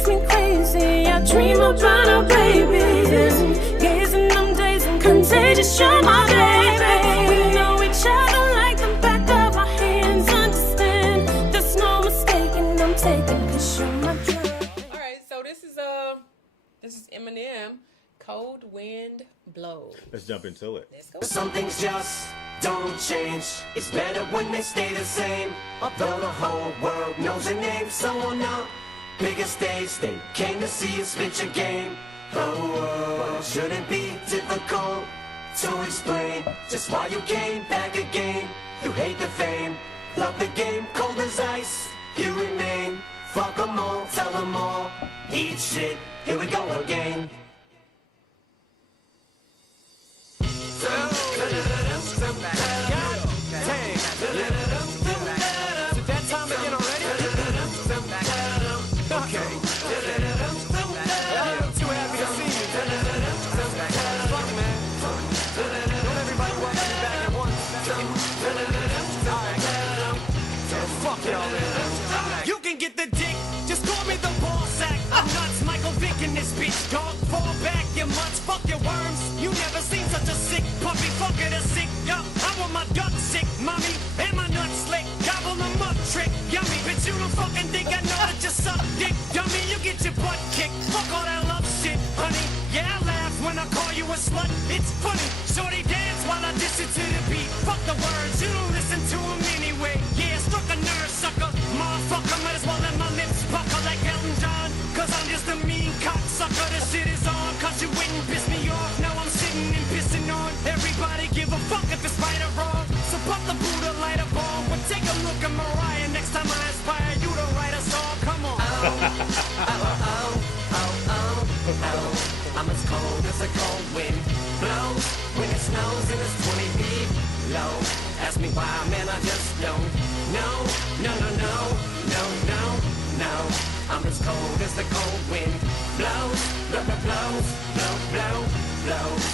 makes me crazy. I dream about our babies, gazing them days and contagious. You're my baby. We know each other like the back of our hands. Understand, there's no mistaking. I'm taking 'cause you're my dream. All right, so this is Eminem. Cold Wind Blows. Let's jump into it. Let's go. Some things just don't change. It's better when they stay the same. Although the whole world knows your name, so on the biggest stage they came to see you spit your game. Oh, it shouldn't be difficult to explain just why you came back again. You hate the fame, love the game, cold as ice. You remain. Fuck 'em all, tell 'em all. Eat shit, here we go again. You can get the dick, just call me the ball sack. I'm nuts, Michael Vick in this bitch, dog. Fall back, you mutts, fuck your worms. You never seen such a sick puppy, fucker the sick duck. I want my duck sick, mommy, and my nuts slick. Gobble them up, trick, yummy. Bitch, you don't fucking think I know that you suck dick, dummy. You get your butt kicked, fuck all that love shit, honey. Yeah, I laugh when I call you a slut, it's funny. Shorty dance while I diss it to the beat. Fuck the words, you don't listen to them anyway. Yeah, struck a nerve, sucker. Motherfucker, might as well let my lips pucker like Elton John. 'Cause I'm just a mean cocksucker. The shit is on, 'cause you wouldn't piss me off. Now I'm sitting and pissing on everybody. Give a fuck if it's right or wrong. So pop the Buddha, light a ball. But take a look at Mariah. Next time I inspire you to write a song. Come on. I'm as cold as a cold wind blows when it snows and it's 20 feet low. Ask me why, man, I just don't know. No. I'm as cold as the cold wind blows. Blows.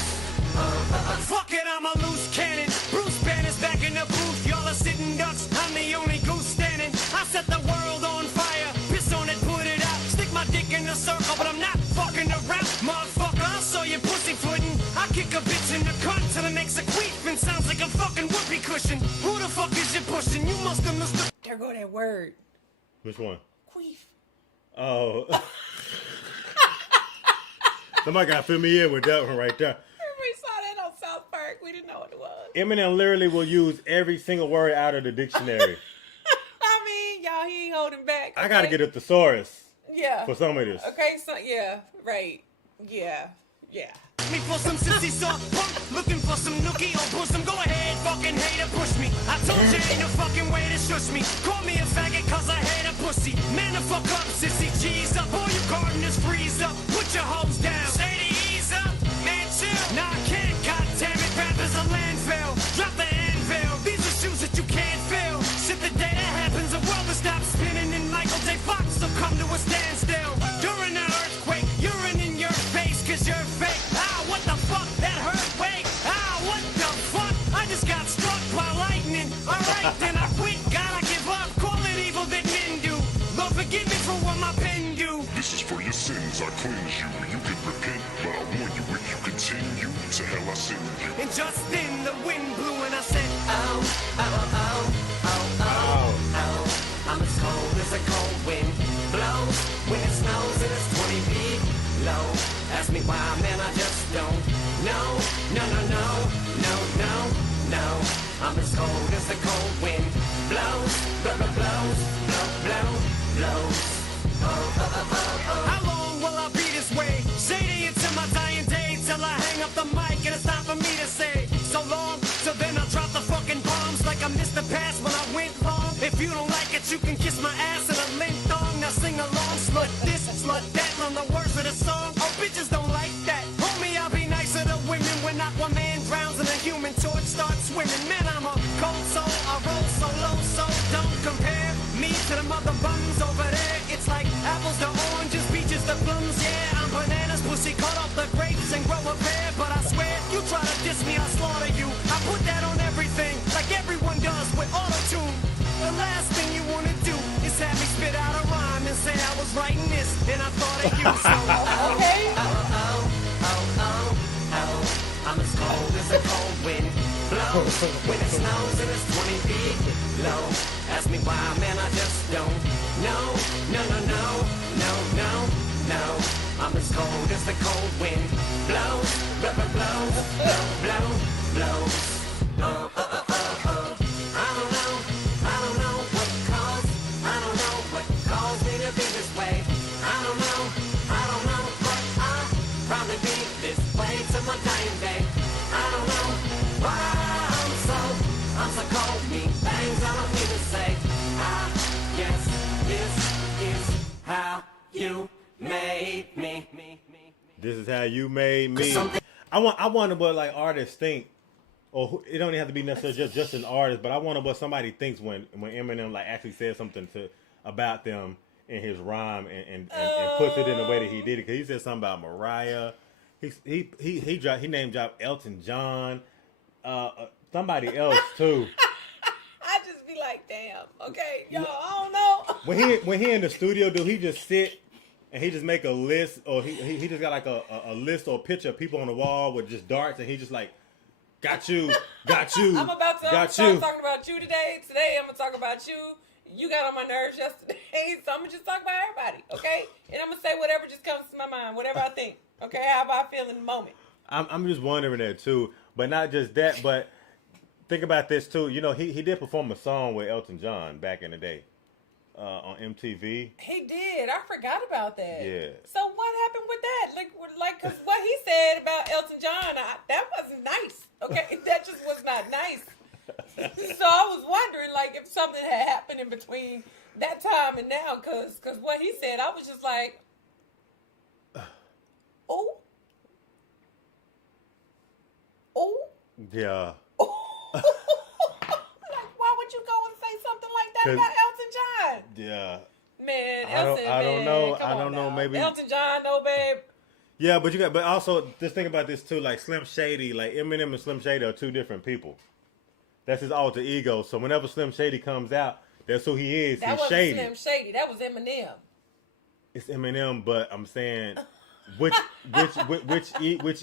Fuck it, I'm a loose cannon. Bruce Banner's back in the booth. Y'all are sitting ducks. I'm the only goose standing. I set the world on fire. Piss on it, put it out. Stick my dick in the circle, but I'm not fucking around. Motherfucker, I'll show you pussy footing. I kick a bitch in the cunt till it makes a queef and sounds like a fucking whoopee cushion. Who the fuck is you pushing? You must have missed the... There go that word. Which one? Queef. Oh. Somebody got to fill me in with that one right there. We saw that on South Park. We didn't know what it was. Eminem literally will use every single word out of the dictionary. I mean, y'all, he ain't holding back. Okay? I got to get a thesaurus Yeah. for some of this. Okay, so, yeah, right. Yeah. Me for some sissy soft punk, looking for some nookie or bosom. Go ahead, fucking hater, push me. I told you ain't no fucking way to shush me. Call me a faggot 'cause I hate a pussy. Man, the fuck up, sissy, cheese up. All you gardeners freeze up. Put your hoes down. Shady, ease up. Man, chill. Nah, I can't, goddammit. Rap is a landfill. Drop the anvil. These are shoes that you can't fill. Shit, the day that happens, the world will stop spinning and Michael J. Fox will come to a standstill. During an earthquake, urine in your face 'cause you're fake. What the fuck? That hurt? Wait. What the fuck? I just got struck by lightning. Alright, then I quit. Gotta give up. Call it evil that men do. Lord, forgive me for what my pen do. This is for your sins, I cleanse you. You can repent, but I warn you if you continue, to hell I send you. And just then the wind blew and I said, Oh. I'm as cold as a cold wind blows when it snows and it's 20 feet low. Ask me why, man, I just don't know. No. I'm as cold as the cold wind blows. Blows. how long will I be this way? Shady until my dying day, till I hang up the mic and it's time for me to say so long. So then I'll drop the fucking bombs like I missed the pass when I went long. If you don't like it, you can kiss my ass in a lint thong. Now sing along, slut this, slut that, on the words of the song. Oh, bitches don't like that. Homie, I'll be nicer to women when Aquaman drowns and a human torch starts swimming. Man, I'm a cold soul, I roll so low, so don't compare me to the mother bums over there. It's like apples to oranges, peaches to plums. Yeah, I'm bananas, pussy, cut off the grapes and grow a pear. But I swear, you try to diss me, I'll slaughter you. I put that on everything, like everyone does with auto-tune. The last thing you wanna do this, and I thought of you. So, Okay. I'm as cold as a cold wind blows when it snows and it's 20 feet low. Ask me why, man, I just don't know. No. I'm as cold as the cold wind blows, blows. I don't know what caused me to be this way. I don't know, but I'll probably be this way till my dying day. I don't know why I'm so cold. Me things I don't mean to say. I guess this is how you made me. This is how you made me. I wonder what like artists think, or it don't even have to be necessarily just an artist, but I wonder what somebody thinks when Eminem like actually says something about them in his rhyme and puts it in the way that he did it. Because he said something about Mariah. He name dropped Elton John, somebody else too. I just be like, damn. Okay, y'all. I don't know. When he in the studio, do he just sit and he just make a list, or he just got like a list or a picture of people on the wall with just darts, and he just like, got you. I'm about to got start you. talking about you today. Today I'm gonna talk about you. You got on my nerves yesterday, so I'm gonna just talk about everybody, okay? And I'm gonna say whatever just comes to my mind, whatever I think, okay? How I feel in the moment. I'm just wondering that too, but not just that, but think about this too. You know, he did perform a song with Elton John back in the day on MTV. He did. I forgot about that. Yeah. So what happened with that? Like, cause what he said about Elton John, that wasn't nice. Okay, that just was not nice. So I was wondering, like, if something had happened in between that time and now, cause what he said, I was just like, oh. Yeah. Like, why would you go and say something like that about Elton John? Yeah. Man, I don't know. I don't know. Maybe Elton John, no babe. Yeah, but also just think about this too. Like Slim Shady, like Eminem and Slim Shady are two different people. That's his alter ego. So whenever Slim Shady comes out, that's who he is. That He's wasn't shady. Slim Shady. That was Eminem. It's Eminem, but I'm saying, which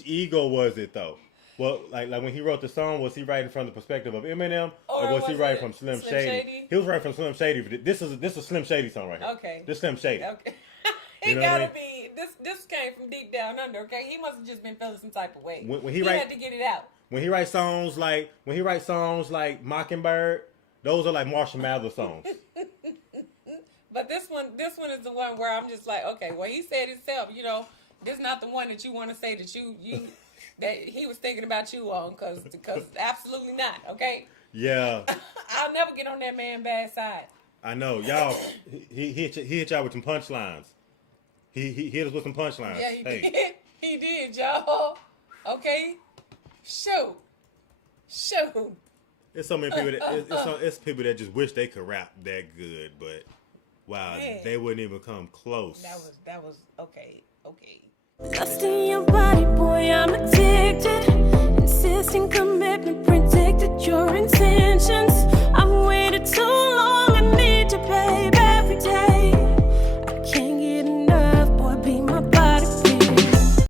ego was it though? Well, like when he wrote the song, was he writing from the perspective of Eminem, or was he writing from Slim Shady? He was writing from Slim Shady. But this is a Slim Shady song right here. Okay. This Slim Shady. Okay. You know gotta what I mean? be. This came from deep down under. Okay, he must have just been feeling some type of way. When he had to get it out. When he writes songs like Mockingbird, those are like Marshall Mathers songs. But this one is the one where I'm just like, okay, well, he said himself, you know, this is not the one that you want to say that you that he was thinking about you on, because absolutely not, okay? Yeah. I'll never get on that man bad side. I know, y'all. He hit y'all with some punchlines. He hit us with some punchlines. Yeah, he did. He did, y'all. Okay. Shoot. There's so many people that it's people that just wish they could rap that good, but wow, Man. they wouldn't even come close. That was okay. Lost in your body, boy, I'm addicted.